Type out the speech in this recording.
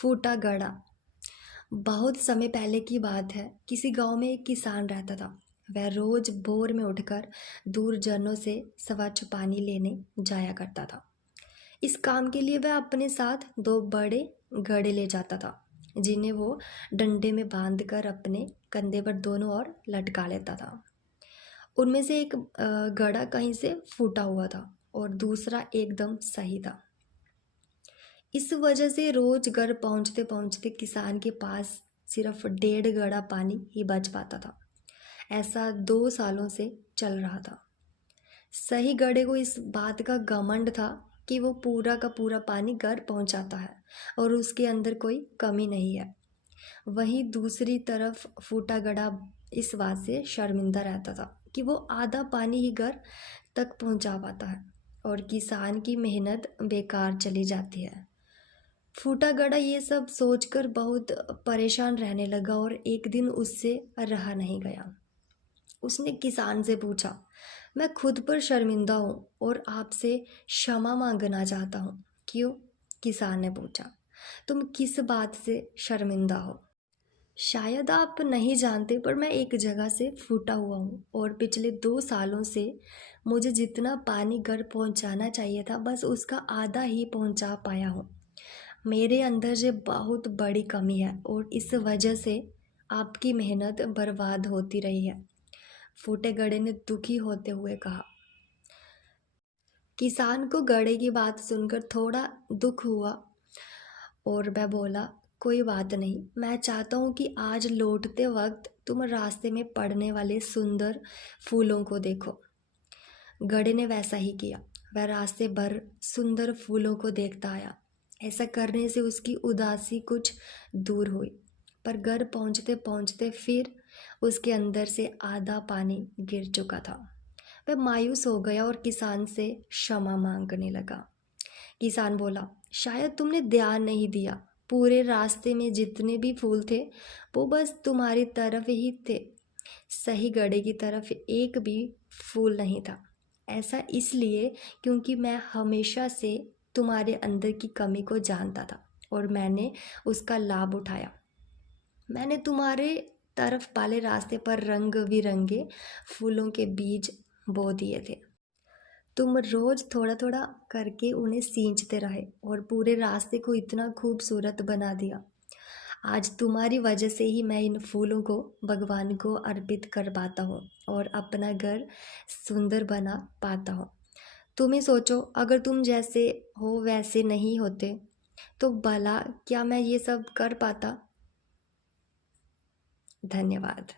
फूटा गड़ा। बहुत समय पहले की बात है। किसी गांव में एक किसान रहता था। वह रोज भोर में उठकर दूर जनों से स्वच्छ पानी लेने जाया करता था। इस काम के लिए वह अपने साथ दो बड़े घड़े ले जाता था, जिन्हें वो डंडे में बांधकर अपने कंधे पर दोनों ओर लटका लेता था। उनमें से एक घड़ा कहीं से फूटा हुआ था और दूसरा एकदम सही था। इस वजह से रोज घर पहुंचते पहुंचते किसान के पास सिर्फ 1.5 घड़ा पानी ही बच पाता था। ऐसा 2 सालों से चल रहा था। सही घड़े को इस बात का घमंड था कि वो पूरा का पूरा पानी घर पहुंचाता है और उसके अंदर कोई कमी नहीं है। वहीं दूसरी तरफ फूटा घड़ा इस बात से शर्मिंदा रहता था कि वो आधा पानी ही घर तक पहुंचा पाता है और किसान की मेहनत बेकार चली जाती है। फूटा घड़ा ये सब सोचकर बहुत परेशान रहने लगा और एक दिन उससे रहा नहीं गया। उसने किसान से पूछा, मैं खुद पर शर्मिंदा हूँ और आपसे क्षमा मांगना चाहता हूँ। क्यों? किसान ने पूछा। तुम किस बात से शर्मिंदा हो? शायद आप नहीं जानते, पर मैं एक जगह से फूटा हुआ हूँ और पिछले 2 सालों से मुझे जितना पानी घर पहुँचाना चाहिए था, बस उसका आधा ही पहुँचा पाया हूँ। मेरे अंदर से बहुत बड़ी कमी है और इस वजह से आपकी मेहनत बर्बाद होती रही है। फूटे घड़े ने दुखी होते हुए कहा। किसान को घड़े की बात सुनकर थोड़ा दुख हुआ और वह बोला, कोई बात नहीं, मैं चाहता हूँ कि आज लौटते वक्त तुम रास्ते में पड़ने वाले सुंदर फूलों को देखो। घड़े ने वैसा ही किया। वह रास्ते भर सुंदर फूलों को देखता आया। ऐसा करने से उसकी उदासी कुछ दूर हुई, पर घर पहुँचते पहुँचते फिर उसके अंदर से आधा पानी गिर चुका था। वह मायूस हो गया और किसान से क्षमा मांगने लगा। किसान बोला, शायद तुमने ध्यान नहीं दिया, पूरे रास्ते में जितने भी फूल थे वो बस तुम्हारी तरफ ही थे, सही घड़े की तरफ एक भी फूल नहीं था। ऐसा इसलिए क्योंकि मैं हमेशा से तुम्हारे अंदर की कमी को जानता था और मैंने उसका लाभ उठाया। मैंने तुम्हारे तरफ वाले रास्ते पर रंग बिरंगे फूलों के बीज बो दिए थे। तुम रोज थोड़ा थोड़ा करके उन्हें सींचते रहे और पूरे रास्ते को इतना खूबसूरत बना दिया। आज तुम्हारी वजह से ही मैं इन फूलों को भगवान को अर्पित कर पाता हूँ और अपना घर सुंदर बना पाता हूँ। तुम ही सोचो, अगर तुम जैसे हो वैसे नहीं होते तो भला क्या मैं ये सब कर पाता? धन्यवाद।